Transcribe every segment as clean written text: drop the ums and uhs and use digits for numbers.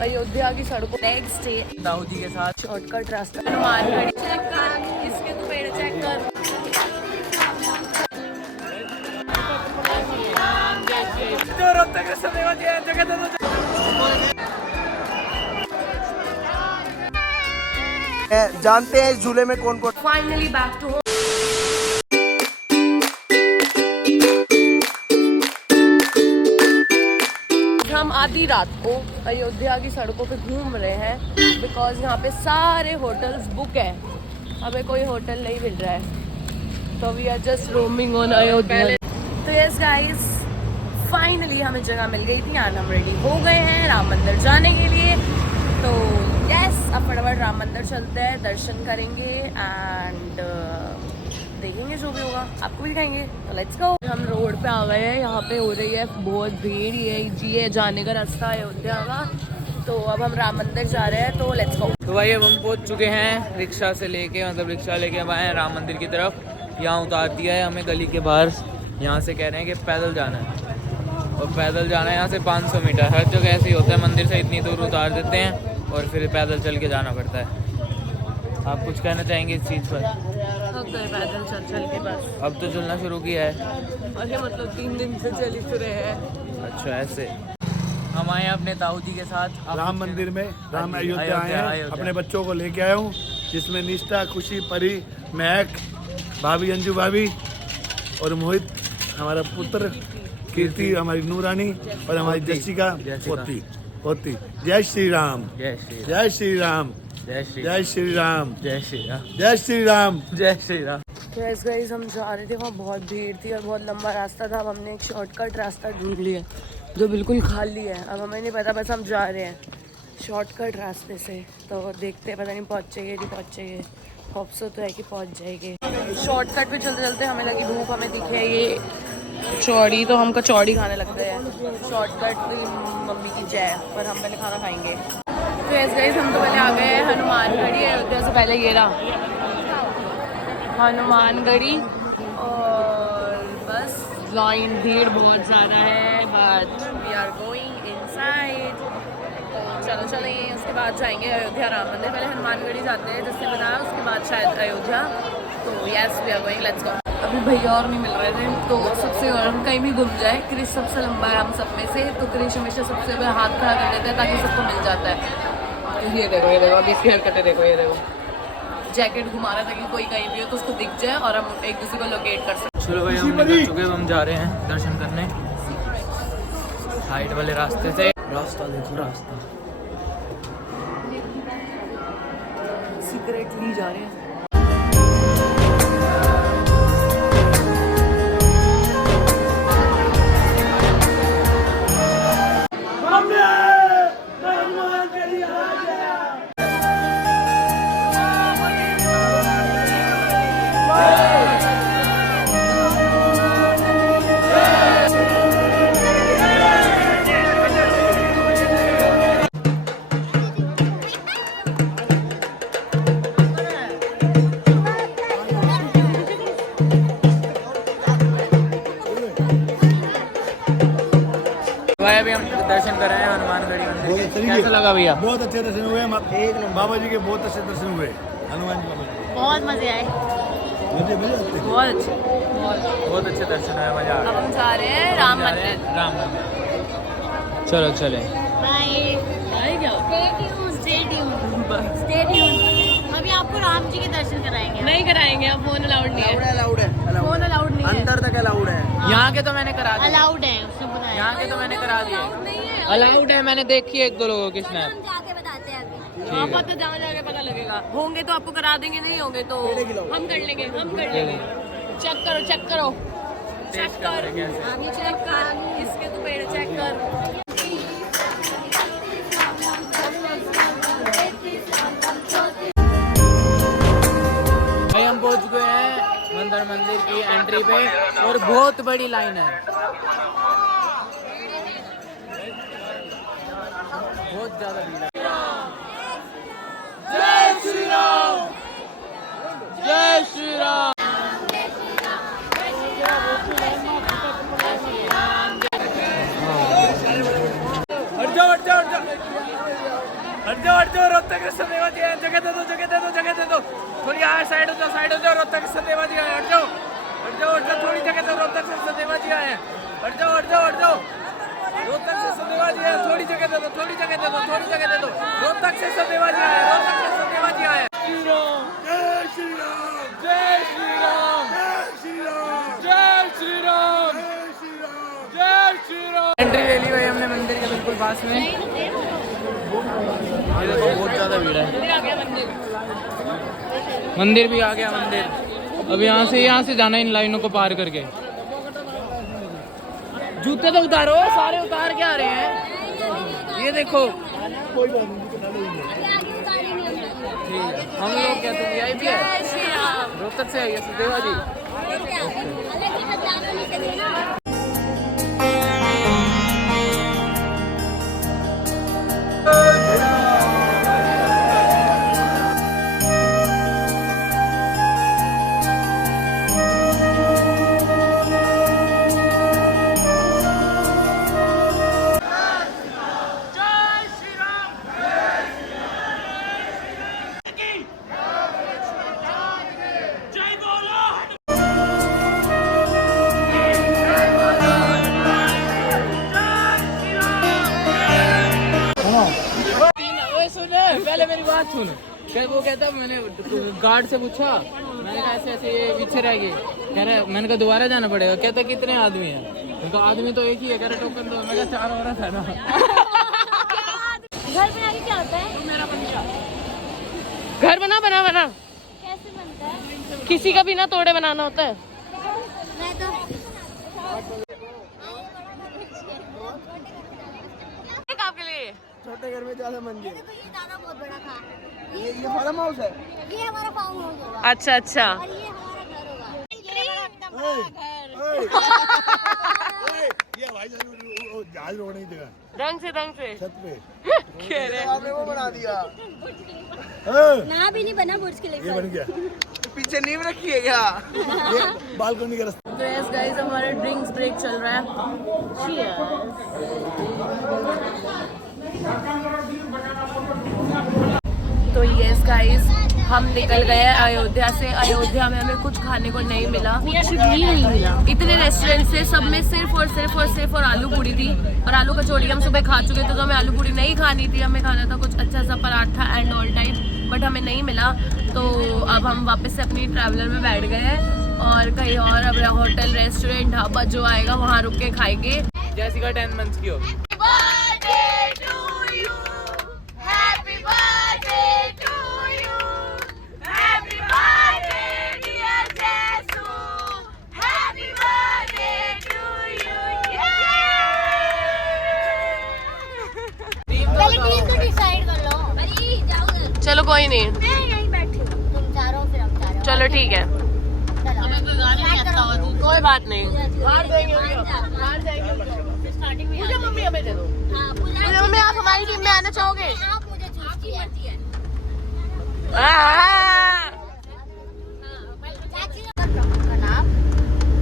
अयोध्या की सड़कों next day Dawoodi के साथ शॉर्टकट रास्ता हनुमानगढ़ी चेक कर, इसके तो पेड़ चेक कर। जानते हैं इस झूले में कौन कौन। Finally back to home. हम आधी रात को अयोध्या की सड़कों पे घूम रहे हैं बिकॉज यहाँ पे सारे होटल्स बुक हैं, हमें कोई होटल नहीं मिल रहा है, तो we are just roaming on Ayodhya. तो यस गाइस, फाइनली हमें जगह मिल गई थी एंड हम रेडी हो गए हैं राम मंदिर जाने के लिए। तो यस, अब फटाफट राम मंदिर चलते हैं, दर्शन करेंगे एंड देखेंगे जो भी होगा, आपको भी दिखाएंगे। तो लेट्स गो। हम रोड पे आ गए हैं, यहाँ पे हो रही है बहुत भीड़, ये जाने का रास्ता है अयोध्या का। तो अब हम राम मंदिर जा रहे हैं, तो लेट्स गो। तो भाई अब हम पहुंच चुके हैं रिक्शा से लेके, मतलब रिक्शा लेके अब आए हैं राम मंदिर की तरफ। यहाँ उतार दिया है हमें गली के बाहर। यहाँ से कह रहे हैं कि पैदल जाना है, और पैदल जाना है यहाँ से 500 मीटर। हर जगह ऐसे ही होता है, मंदिर से इतनी दूर उतार देते हैं और फिर पैदल चल के जाना पड़ता है। आप कुछ कहना चाहेंगे इस चीज़ पर? पैदल चल के बस अब तो चलना शुरू किया है। अरे मतलब 3 दिन से चल ही रहे हैं। अच्छा, ऐसे हम आए हैं अपने दाऊदी के साथ राम मंदिर में, राम अयोध्या आए हैं। अपने बच्चों को लेके आया हूँ, जिसमें निष्ठा, खुशी, परी, महक, भाभी अंजू भाभी और मोहित हमारा पुत्र, कीर्ति हमारी नूरानी और हमारी जसिका पोती पोती। जय श्री राम, जय श्री जय श्री राम, जय श्री जय श्री राम, जय श्री राम, जय श्री राम, जय श्री राम। गाइस हम जा रहे थे, वहाँ बहुत भीड़ थी और बहुत लंबा रास्ता था। अब हमने एक शॉर्टकट रास्ता ढूंढ लिया जो बिल्कुल खाली है। अब हमें नहीं पता, बस हम जा रहे हैं शॉर्टकट रास्ते से। तो देखते हैं, पता नहीं पहुँचेंगे नहीं पहुँचेंगे। होप सो तो है कि पहुँच जाएंगे। शॉर्टकट पे चलते चलते हमें लगी भूख, हमें दिखे ये कचौड़ी, तो हम कचौड़ी खाने लगते हैं। शॉर्टकट मम्मी की जय, पर हम पहले खाना खाएंगे। तो ऐसे हम तो पहले आ गए हैं हनुमानगढ़ी। अयोध्या से पहले ये रहा हनुमानगढ़ी, और बस लाइन भीड़ बहुत ज़्यादा है, but we are going inside. तो चलो चलेंगे, उसके बाद जाएंगे अयोध्या राम मंदिर। पहले हनुमानगढ़ी जाते हैं जिससे बताया, उसके बाद शायद अयोध्या। तो yes, we are going, let's go. अभी भैया और नहीं मिल रहे थे, तो सबसे और हम कहीं भी घूम जाए, क्रिश सबसे लंबा है हम सब में से, तो क्रिश हमेशा सबसे ऊपर हाथ खड़ा कर देता है ताकि सबको मिल जाता है। ये देखो अभी इसकी हरकतें देखो, ये देखो जैकेट घुमा रहा था कि कोई कहीं भी हो तो उसको दिख जाए और हम एक दूसरे को लोकेट कर सकते। चलो भाई, हम निकल चुके हैं, हम जा रहे हैं दर्शन करने साइड वाले रास्ते से। रास्ता देखो, रास्ता सीक्रेटली जा रहे हैं। अभी हम दर्शन कर रहे हैं हनुमानगढ़ी मंदिर के। कैसा लगा भैया? बहुत अच्छे दर्शन हुए बाबा जी के, बहुत अच्छे दर्शन हुए हनुमान जी बाबा। बहुत मजे आए, बहुत अच्छे, बहुत अच्छे दर्शन है, मजा आ अब गया। हम जा रहे हैं राम मंदिर। राम मंदिर, चलो चले। अभी आपको राम जी के दर्शन कराएंगे। नहीं कराएंगे, अब फोन अलाउड नहीं है। अलाउड है, फोन अलाउड नहीं है, अंदर तक अलाउड है। यहाँ के तो मैंने करा दिए, अलाउड है, उसने बुलाया। यहाँ के तो मैंने करा दिए। नहीं है। अलाउड है, मैंने देखी है 1-2 लोगों की स्नैप। हम जाके बताते हैं अभी। हाँ, पता जहाँ जाके पता लगेगा। होंगे तो आपको करा देंगे, नहीं होंगे तो हम कर लेंगे, हम कर लेंगे। चेक करो, चेक करो, चेक कर, चेक कर, इसके तो पेड़ चेक कर। भाई हम पहुँच गए हैं मंदिर की एंट्री पे, और बहुत बड़ी लाइन है, बहुत ज्यादा भीड़ है। जय श्री राम, जय श्री राम। हट जाओ, हट जाओ, हट जाओ। हट जाओ रोहतक के सदेवा जी आए, जगह दे दो जगह दे दो थोड़ी यार साइड हो जाओ रोहतक के सदेवा जी आए, हट जाओ थोड़ी जगह दो, रोहतक से सदेवा जी आए, हट जाओ रोहतक से सदेवा जी आए, थोड़ी जगह दे दो रोहतक से सदेवा जी आए। श्री राम जय श्री राम जय श्री राम जय श्री राम जय श्री राम। एंट्री ले ली भाई हमने मंदिर के बिल्कुल पास में। ये देखो बहुत ज्यादा भीड़ है, मंदिर भी आ गया मंदिर। अब यहाँ से जाना इन लाइनों को पार करके। जूते तो उतारो, सारे उतार के आ रहे हैं, ये देखो। हम लोग कहते हैं VIP है, रोहतक से आइए सदेवा जी। पहले मेरी बात सुन, वो कहता मैंने गार्ड से पूछा, मैंने कहा ऐसे ये पीछे रह गए, कह रहे मैंने कहा दोबारा जाना पड़ेगा, कहता कितने आदमी हैं, मैंने कहा आदमी तो एक ही है, कह रहे टोकन दो, मैं कहा 4 हो रहा था ना। घर में आगे क्या होता है? मेरा बच्चा घर बना कैसे बनता है? किसी का भी ना तोड़े बनाना होता है। मैं तो आपके लिए छोटे घर में ज्यादा मंदिर। ये दादा बहुत बड़ा था। ये फार्म हाउस है। ये हमारा फार्म हाउस होगा अच्छा और ये हमारा घर होगा। ये बड़ा एकदम बड़ा घर। ये भाई जहाज रोकने की जगह रंग से छत पे कह रहे आपने वो बना दिया। ना भी नहीं बना बुर्ज के लिए। ये बन गया, पीछे नींव रखी है क्या? ये बालकनी का रास्ता। तो यस गाइस हमारा ड्रिंक्स ब्रेक चल रहा है। तो यस गाइस हम निकल गए अयोध्या से। अयोध्या में हमें कुछ खाने को नहीं मिला, कुछ भी नहीं मिला। इतने रेस्टोरेंट से सब में सिर्फ और आलू पूड़ी थी और आलू कचौड़ी हम सुबह खा चुके थे, तो हमें आलू पूड़ी नहीं खानी थी, हमें खाना था कुछ अच्छा सा paratha and all type, but हमें नहीं मिला। तो अब हम वापस से अपनी ट्रैवलर में बैठ गए हैं और कहीं और अब होटल रेस्टोरेंट ढाबा जो आएगा वहाँ रुक के खाएंगे। जैसिका 10 मंथ्स की होगी। चलो कोई नहीं, मैं यहीं बैठी हूँ, तुम चारों फिर हम चारों। चलो ठीक है, चलो कोई बात नहीं। स्टार्टिंग में मुझे मम्मी हमें दे दो। हाँ, मुझे मम्मी आप हमारी टीम में आना चाहोगे? आप मुझे चूज किया है। चाची का नाम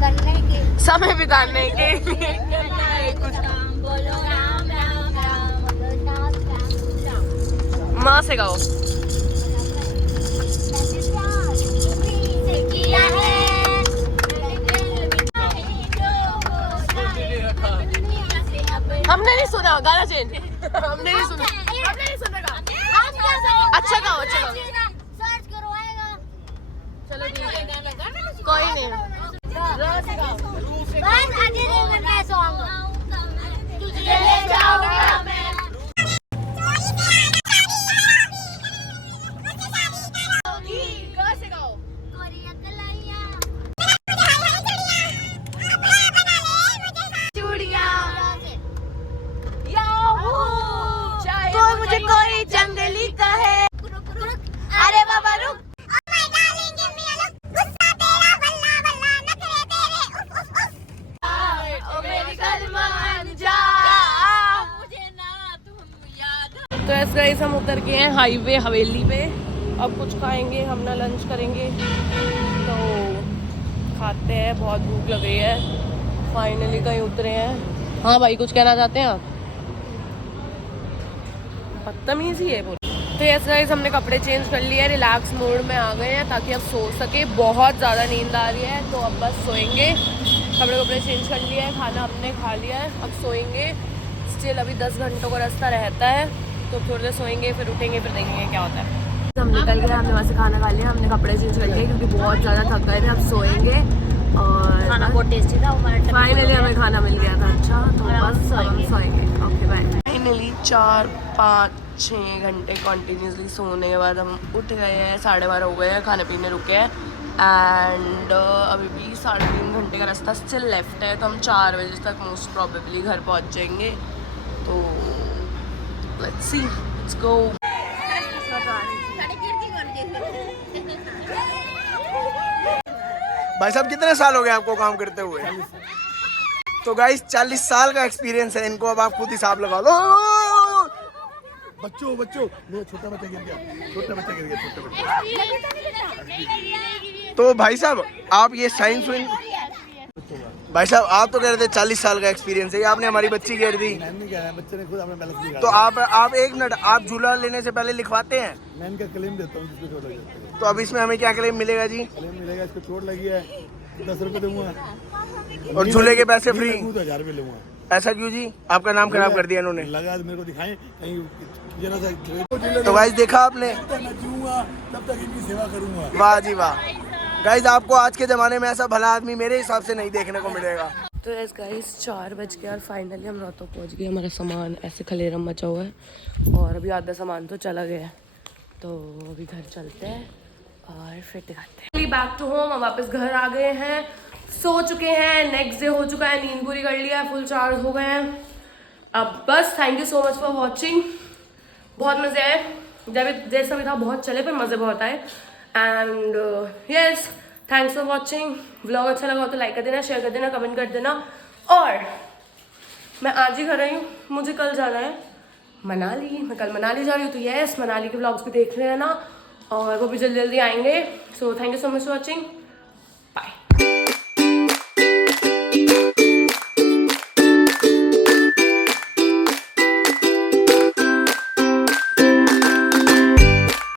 करने के समय बिताने के कुछ काम बोलो राम राम राम राम राम। माँ से गाओ। किया है हमने नहीं सुना गाना चेंज। हमने नहीं सुना अच्छा गाओ सर्च करो आएगा। चलो ठीक है, कोई नहीं। बस आगे देखो क्या सॉन्ग तुझे ले जाऊंगा मैं। तो मुझे कोई जंगली कहे, अरे बाबा रुक। तो ऐसे गाइस हम उतर गए हैं हाईवे हवेली पे। अब कुछ खाएंगे, हम ना लंच करेंगे, तो खाते हैं, बहुत भूख लग रही है। फाइनली कहीं उतरे हैं। हाँ भाई कुछ कहना चाहते हैं आप? बदतमीज ही है बोल। तो यस गाइस, हमने कपड़े चेंज कर लिए, रिलैक्स मोड में आ गए हैं ताकि अब सो सके। बहुत ज़्यादा नींद आ रही है तो अब बस सोएंगे। कपड़े चेंज कर लिया है, खाना हमने खा लिया है, अब सोएंगे। स्टिल अभी 10 घंटों का रास्ता रहता है तो थोड़ी देर सोएंगे, फिर उठेंगे, फिर देखेंगे क्या होता है। हम निकल गए, हमने वहाँ से खाना खा लिया, हमने कपड़े चेंज कर लिए क्योंकि बहुत ज़्यादा थक गए थे। अब सोएंगे और खाना बहुत टेस्टी था हमारा। फाइनली हमें खाना मिल गया था। अच्छा तो बस अब हम सोएंगे। Okay bye. फाइनली 4, 5, 6 घंटे कॉन्टीन्यूसली सोने के बाद हम उठ गए हैं। 12:30 हो गए हैं, खाने पीने रुके हैं एंड अभी भी 3.5 घंटे का रास्ता स्टिल लेफ्ट है। तो हम 4 बजे तक मोस्ट प्रॉबेबली घर पहुंच जाएंगे। तो लेट्स सी, लेट्स गो। भाई साहब कितने साल हो गए आपको काम करते हुए? तो गाइस 40 साल का एक्सपीरियंस है इनको, अब आप खुद हिसाब लगा लो। बच्चों मेरा छोटा बच्चा गिर गया। तो भाई साहब आप ये साइंस भाई साहब आप तो कह रहे थे 40 साल का एक्सपीरियंस है, आपने हमारी बच्ची गिर दी। मैंने क्या है, बच्चे ने खुद अपना बैलेंस दिखा। तो आप एक मिनट, आप झूला लेने से पहले लिखवाते हैं? मैं इनका क्लेम देता हूँ जिसको चोट लगी है। तो अब इसमें हमें क्या क्लेम मिलेगा जी? क्लेम मिलेगा, इसको चोट लगी है 10 रुपये दूंगा और झूले के पैसे फ्री। 1000 रुपये लूंगा। ऐसा क्यों जी? आपका नाम खराब कर दिया इन्होंने। लगा मेरे को दिखाएं कहीं जरा सा। तो गाइस देखा आपने, जब तक मैं जीऊंगा तब तक इनकी सेवा करूंगा। वाह जी वाह। गाइस आपको आज के ज़माने में ऐसा भला आदमी मेरे हिसाब से नहीं देखने को मिलेगा। तो यस गाइस 4 बज गए और फाइनली हम रोहतक पहुंच गए। हमारा सामान ऐसे खलेरम मचा हुआ है और अभी आधा सामान तो चला गया है। तो अभी घर चलते हैं और फिर दिखाते हैं। बैक टू होम, हम वापस घर आ गए हैं, सो चुके हैं। नेक्स्ट डे हो चुका है, नींद पूरी कर लिया है, फुल चार्ज हो गए हैं। अब बस thank you so much for watching. बहुत मज़े आए, जब जैसा भी था बहुत चले, पर मज़े बहुत आए। And yes, thanks for watching. Vlog अच्छा लगा हो तो लाइक कर देना, शेयर कर देना, कमेंट कर देना। और मैं आज ही घर आई हूँ, मुझे कल जाना है मनाली। मैं कल मनाली जा रही हूँ, तो यस मनाली के व्लॉग्स भी देख रहे हैं ना, और वो भी जल्दी जल्दी आएंगे। So thank you so much for watching.